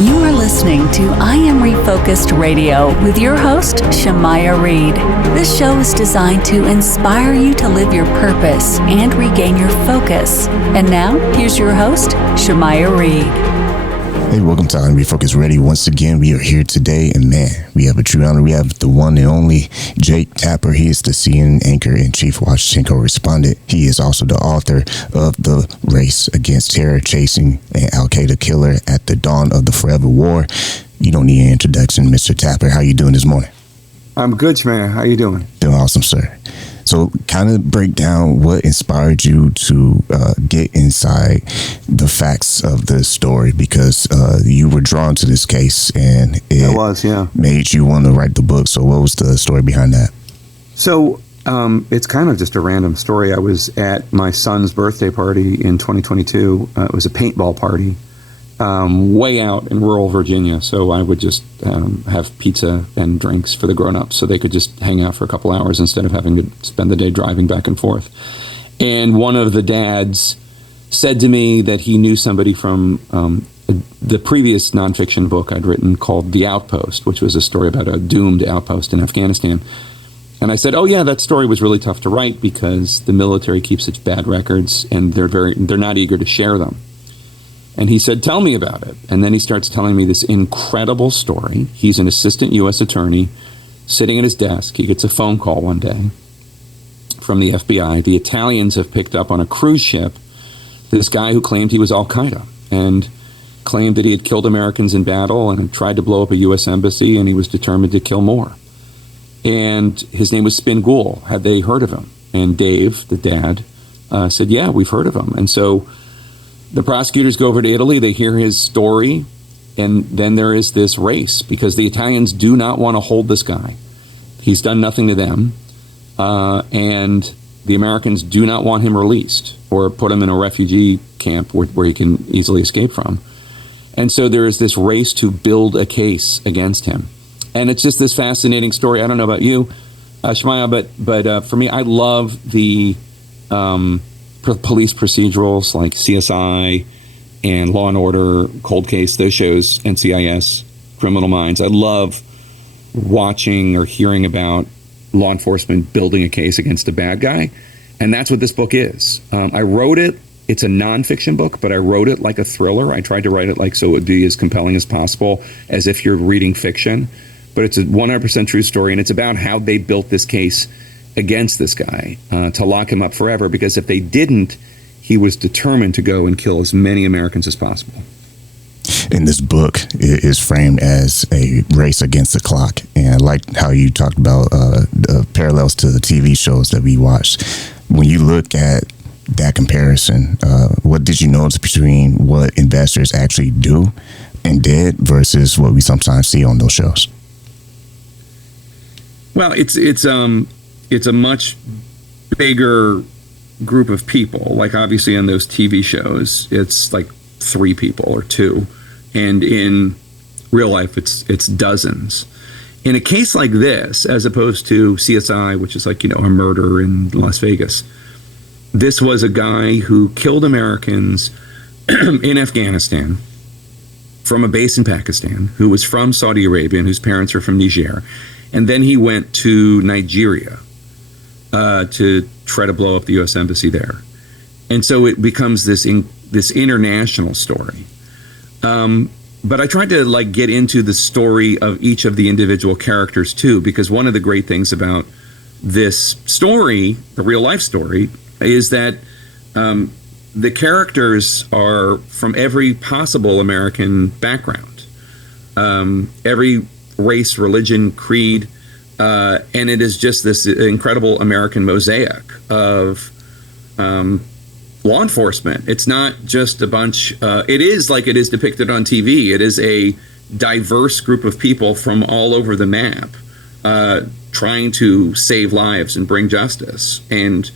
You are listening to I Am Refocused Radio with your host, Shamaya Reed. This show is designed to inspire you to live your purpose and regain your focus. And now, here's your host, Shamaya Reed. Hey, welcome to I Am Refocused Radio. Once again, we are here today, and man, we have a true honor. We have the one and only Jake Tapper. He is the CNN anchor and chief Washington correspondent. He is also the author of The Race Against Terror, Chasing an Al-Qaeda Killer at the Dawn of the Forever War. You don't need an introduction, Mr. Tapper. How you doing this morning? I'm good, man. How you doing? Doing awesome, sir. So kind of break down what inspired you to get inside the facts of the story, because you were drawn to this case and it made you want to write the book. So what was the story behind that? So it's kind of just a random story. I was at my son's birthday party in 2022. It was a paintball party way out in rural Virginia. So I would just have pizza and drinks for the grown-ups so they could just hang out for a couple hours instead of having to spend the day driving back and forth. And one of the dads said to me that he knew somebody from the previous nonfiction book I'd written called The Outpost, which was a story about a doomed outpost in Afghanistan. And I said, oh yeah, that story was really tough to write because the military keeps such bad records and they're not eager to share them. And he said, tell me about it. And then he starts telling me this incredible story. He's an assistant U.S. attorney sitting at his desk. He gets a phone call one day from the FBI. The Italians have picked up on a cruise ship this guy who claimed he was Al-Qaeda and claimed that he had killed Americans in battle and had tried to blow up a U.S. embassy, and he was determined to kill more. And his name was Spin Ghoul. Had they heard of him? And Dave, the dad, said, yeah, we've heard of him. And so the prosecutors go over to Italy, they hear his story, and then there is this race because the Italians do not want to hold this guy. He's done nothing to them, and the Americans do not want him released or put him in a refugee camp where he can easily escape from. And so there is this race to build a case against him. And it's just this fascinating story. I don't know about you, Shemaya, but for me, I love the police procedurals like CSI and Law and Order, Cold Case, those shows, NCIS, Criminal Minds. I love watching or hearing about law enforcement building a case against a bad guy. And that's what this book is. I wrote it. It's a nonfiction book, but I wrote it like a thriller. I tried to write it like so it would be as compelling as possible, as if you're reading fiction. But it's a 100% true story, and it's about how they built this case against this guy to lock him up forever, because if they didn't, he was determined to go and kill as many Americans as possible. And this book is framed as a race against the clock. And I like how you talked about the parallels to the TV shows that we watched. When you look at that comparison, what did you notice between what investors actually do and did versus what we sometimes see on those shows? Well, it's a much bigger group of people. Like obviously in those TV shows, it's like 3 people or 2. And in real life, it's dozens. In a case like this, as opposed to CSI, which is like, a murder in Las Vegas, this was a guy who killed Americans in Afghanistan from a base in Pakistan, who was from Saudi Arabia and whose parents are from Niger. And then he went to Nigeria to try to blow up the U.S. embassy there. And so it becomes this international story. But I tried to get into the story of each of the individual characters too, because one of the great things about this story, the real life story, is that the characters are from every possible American background, every race, religion, creed, and it is just this incredible American mosaic of law enforcement. It's not just a bunch, it is like it is depicted on TV. It is a diverse group of people from all over the map trying to save lives and bring justice. And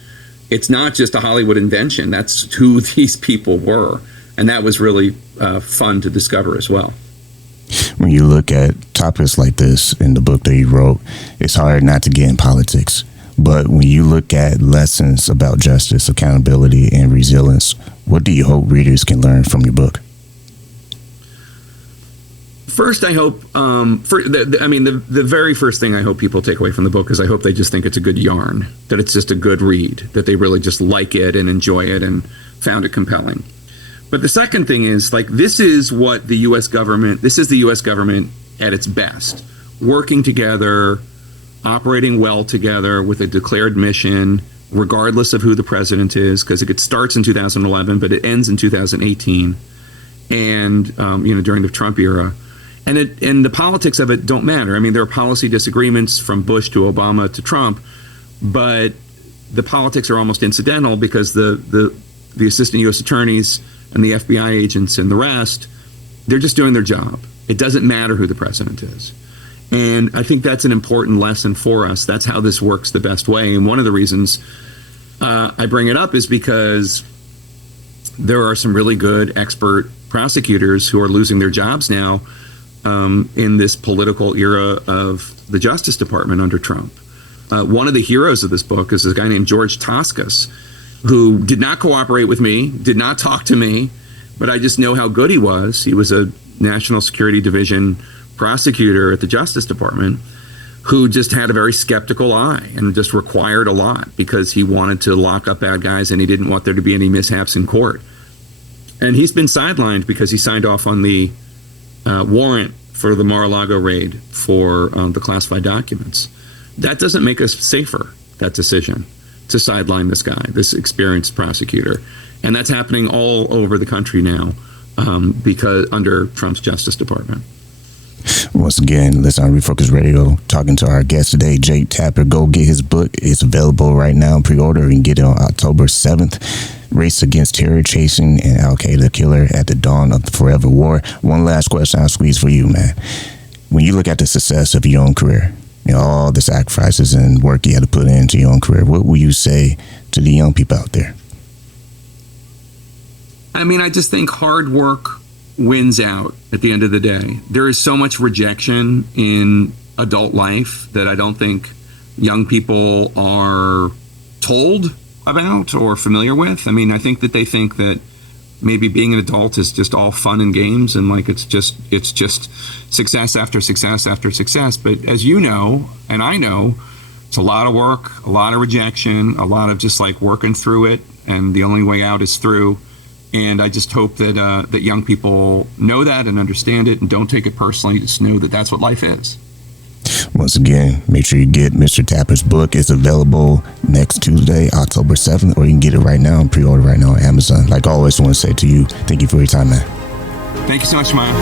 it's not just a Hollywood invention. That's who these people were. And that was really fun to discover as well. When you look at topics like this in the book that you wrote, it's hard not to get in politics. But when you look at lessons about justice, accountability, and resilience, what do you hope readers can learn from your book? First, I hope, the very first thing I hope people take away from the book is I hope they just think it's a good yarn, that it's just a good read, that they really just like it and enjoy it and found it compelling. But the second thing is, like, this is the U.S. government at its best, working together, operating well together with a declared mission, regardless of who the president is, because it starts in 2011, but it ends in 2018, and during the Trump era. And the politics of it don't matter. I mean, there are policy disagreements from Bush to Obama to Trump, but the politics are almost incidental because the assistant U.S. attorneys and the FBI agents and the rest, they're just doing their job. It doesn't matter who the president is. And I think that's an important lesson for us. That's how this works the best way. And one of the reasons I bring it up is because there are some really good expert prosecutors who are losing their jobs now in this political era of the Justice Department under Trump. One of the heroes of this book is a guy named George Toscas, who did not cooperate with me, did not talk to me, but I just know how good he was. He was a National Security Division prosecutor at the Justice Department who just had a very skeptical eye and just required a lot because he wanted to lock up bad guys and he didn't want there to be any mishaps in court. And he's been sidelined because he signed off on the warrant for the Mar-a-Lago raid for the classified documents. That doesn't make us safer, that decision, to sideline this guy, this experienced prosecutor. And that's happening all over the country now because under Trump's Justice Department. Once again, listen on Refocused Radio, talking to our guest today, Jake Tapper. Go get his book. It's available right now, pre-order. You can get it on October 7th. Race Against Terror, Chasing an Al-Qaeda Killer at the Dawn of the Forever War. One last question I'll squeeze for you, man. When you look at the success of your own career, all the sacrifices and work you had to put into your own career, what will you say to the young people out there? I mean, I just think hard work wins out at the end of the day. There is so much rejection in adult life that I don't think young people are told about or familiar with. I mean, I think that they think that maybe being an adult is just all fun and games and like it's just success after success after success. But as you know, and I know, it's a lot of work, a lot of rejection, a lot of just like working through it, and the only way out is through. And I just hope that that young people know that and understand it and don't take it personally. Just know that that's what life is. Once again, make sure you get Mr. Tapper's book. It's available next Tuesday, October 7th, or you can get it right now and pre-order right now on Amazon. Like I always want to say to you, thank you for your time, man. Thank you so much, Maya.